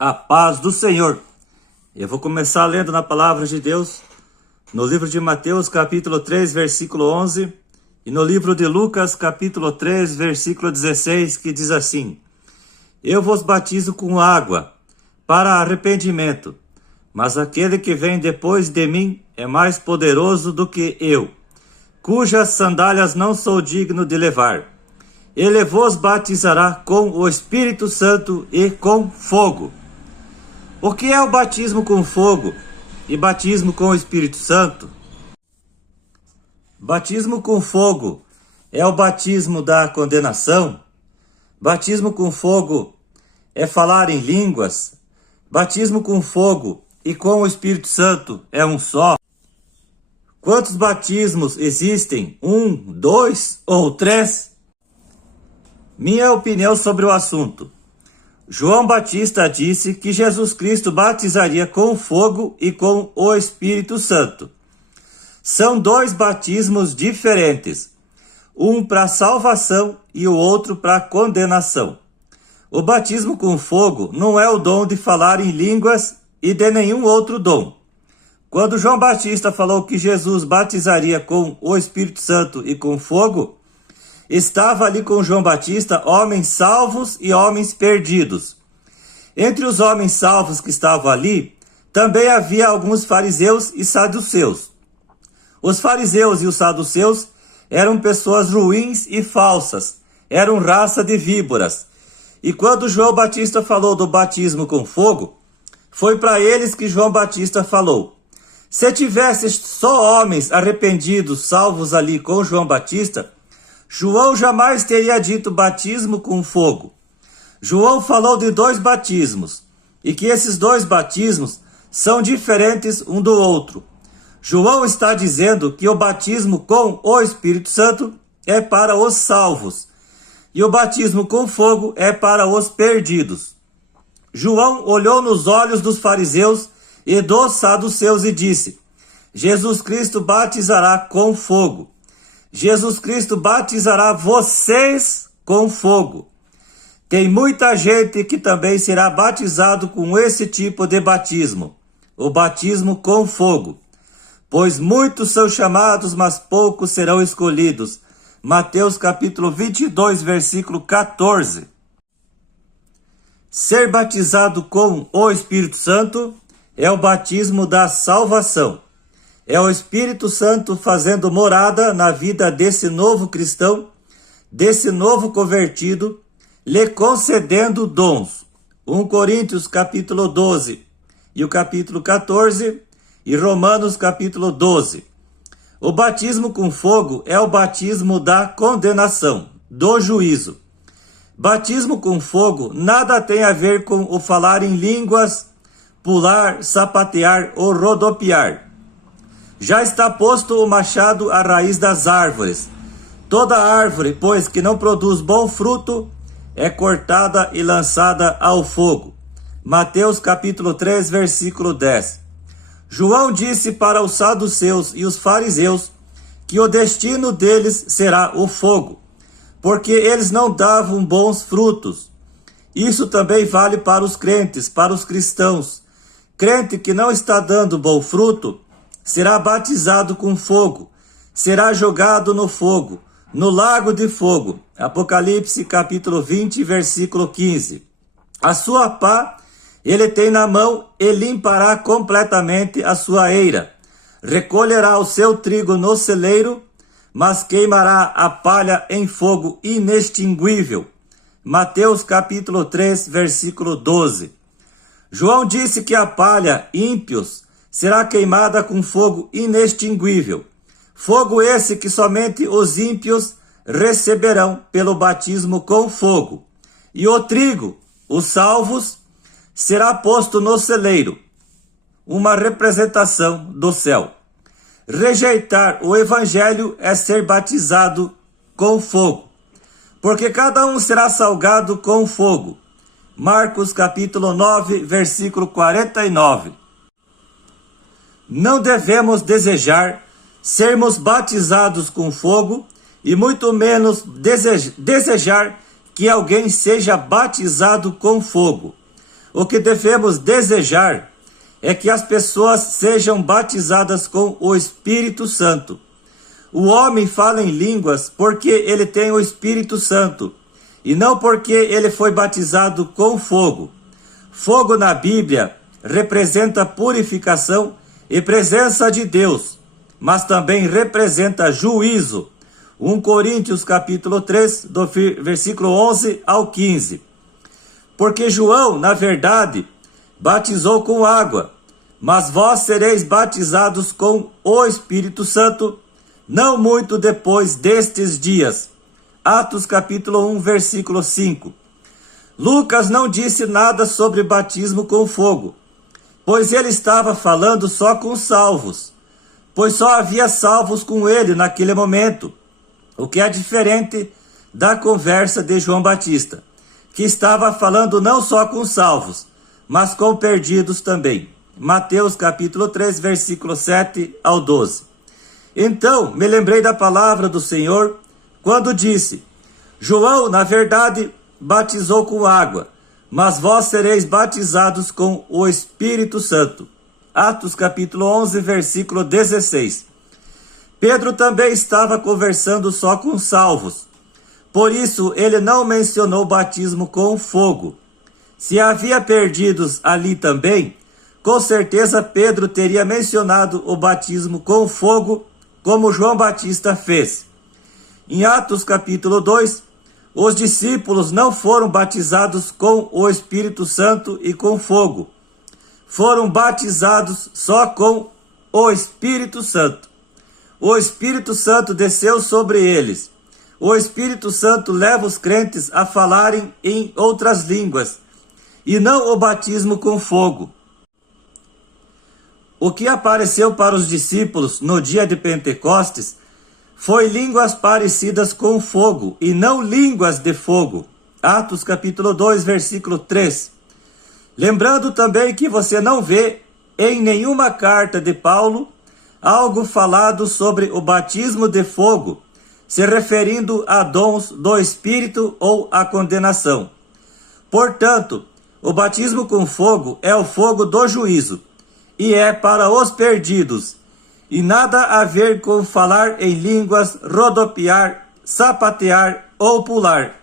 A paz do Senhor. Eu vou começar lendo na palavra de Deus, no livro de Mateus, capítulo 3, versículo 11, e no livro de Lucas, capítulo 3, versículo 16, que diz assim: Eu vos batizo com água para arrependimento, mas aquele que vem depois de mim é mais poderoso do que eu, cujas sandálias não sou digno de levar. Ele vos batizará com o Espírito Santo e com fogo. O que é o batismo com fogo e batismo com o Espírito Santo? Batismo com fogo é o batismo da condenação. Batismo com fogo é falar em línguas. Batismo com fogo e com o Espírito Santo é um só. Quantos batismos existem? 1, 2 ou 3? Minha opinião sobre o assunto. João Batista disse que Jesus Cristo batizaria com fogo e com o Espírito Santo. São dois batismos diferentes, um para salvação e o outro para condenação. O batismo com fogo não é o dom de falar em línguas e de nenhum outro dom. Quando João Batista falou que Jesus batizaria com o Espírito Santo e com fogo, estava ali com João Batista homens salvos e homens perdidos. Entre os homens salvos que estavam ali, também havia alguns fariseus e saduceus. Os fariseus e os saduceus eram pessoas ruins e falsas, eram raça de víboras. E quando João Batista falou do batismo com fogo, foi para eles que João Batista falou: se tivesse só homens arrependidos, salvos ali com João Batista, João jamais teria dito batismo com fogo. João falou de dois batismos, e que esses dois batismos são diferentes um do outro. João está dizendo que o batismo com o Espírito Santo é para os salvos, e o batismo com fogo é para os perdidos. João olhou nos olhos dos fariseus e dos saduceus e disse: Jesus Cristo batizará com fogo. Jesus Cristo batizará vocês com fogo. Tem muita gente que também será batizado com esse tipo de batismo, o batismo com fogo. Pois muitos são chamados, mas poucos serão escolhidos. Mateus capítulo 22, versículo 14. Ser batizado com o Espírito Santo é o batismo da salvação. É o Espírito Santo fazendo morada na vida desse novo cristão, desse novo convertido, lhe concedendo dons. 1 Coríntios capítulo 12 e o capítulo 14 e Romanos capítulo 12. O batismo com fogo é o batismo da condenação, do juízo. Batismo com fogo nada tem a ver com o falar em línguas, pular, sapatear ou rodopiar. Já está posto o machado à raiz das árvores. Toda árvore, pois, que não produz bom fruto, é cortada e lançada ao fogo. Mateus capítulo 3, versículo 10. João disse para os saduceus e os fariseus que o destino deles será o fogo, porque eles não davam bons frutos. Isso também vale para os crentes, para os cristãos. Crente que não está dando bom fruto, será batizado com fogo, será jogado no fogo, no lago de fogo. Apocalipse capítulo 20, versículo 15. A sua pá ele tem na mão e limpará completamente a sua eira. Recolherá o seu trigo no celeiro, mas queimará a palha em fogo inextinguível. Mateus capítulo 3, versículo 12. João disse que a palha, ímpios, será queimada com fogo inextinguível. Fogo esse que somente os ímpios receberão pelo batismo com fogo. E o trigo, os salvos, será posto no celeiro, uma representação do céu. Rejeitar o evangelho é ser batizado com fogo, porque cada um será salgado com fogo. Marcos capítulo 9, versículo 49. Não devemos desejar sermos batizados com fogo e muito menos desejar que alguém seja batizado com fogo. O que devemos desejar é que as pessoas sejam batizadas com o Espírito Santo. O homem fala em línguas porque ele tem o Espírito Santo, e não porque ele foi batizado com fogo. Fogo na Bíblia representa purificação e presença de Deus, mas também representa juízo. 1 Coríntios capítulo 3, do versículo 11 ao 15. Porque João, na verdade, batizou com água, mas vós sereis batizados com o Espírito Santo, não muito depois destes dias. Atos capítulo 1, versículo 5. Lucas não disse nada sobre batismo com fogo, pois ele estava falando só com salvos, pois só havia salvos com ele naquele momento, o que é diferente da conversa de João Batista, que estava falando não só com salvos, mas com perdidos também. Mateus capítulo 3, versículo 7 ao 12. Então me lembrei da palavra do Senhor quando disse: João, na verdade, batizou com água, mas vós sereis batizados com o Espírito Santo. Atos capítulo 11, versículo 16. Pedro também estava conversando só com salvos. Por isso, ele não mencionou batismo com fogo. Se havia perdidos ali também, com certeza Pedro teria mencionado o batismo com fogo, como João Batista fez. Em Atos capítulo 2, os discípulos não foram batizados com o Espírito Santo e com fogo. Foram batizados só com o Espírito Santo. O Espírito Santo desceu sobre eles. O Espírito Santo leva os crentes a falarem em outras línguas, e não o batismo com fogo. O que apareceu para os discípulos no dia de Pentecostes foi línguas parecidas com fogo, e não línguas de fogo. Atos capítulo 2, versículo 3. Lembrando também que você não vê em nenhuma carta de Paulo algo falado sobre o batismo de fogo, se referindo a dons do Espírito ou a condenação. Portanto, o batismo com fogo é o fogo do juízo, e é para os perdidos, e nada a ver com falar em línguas, rodopiar, sapatear ou pular.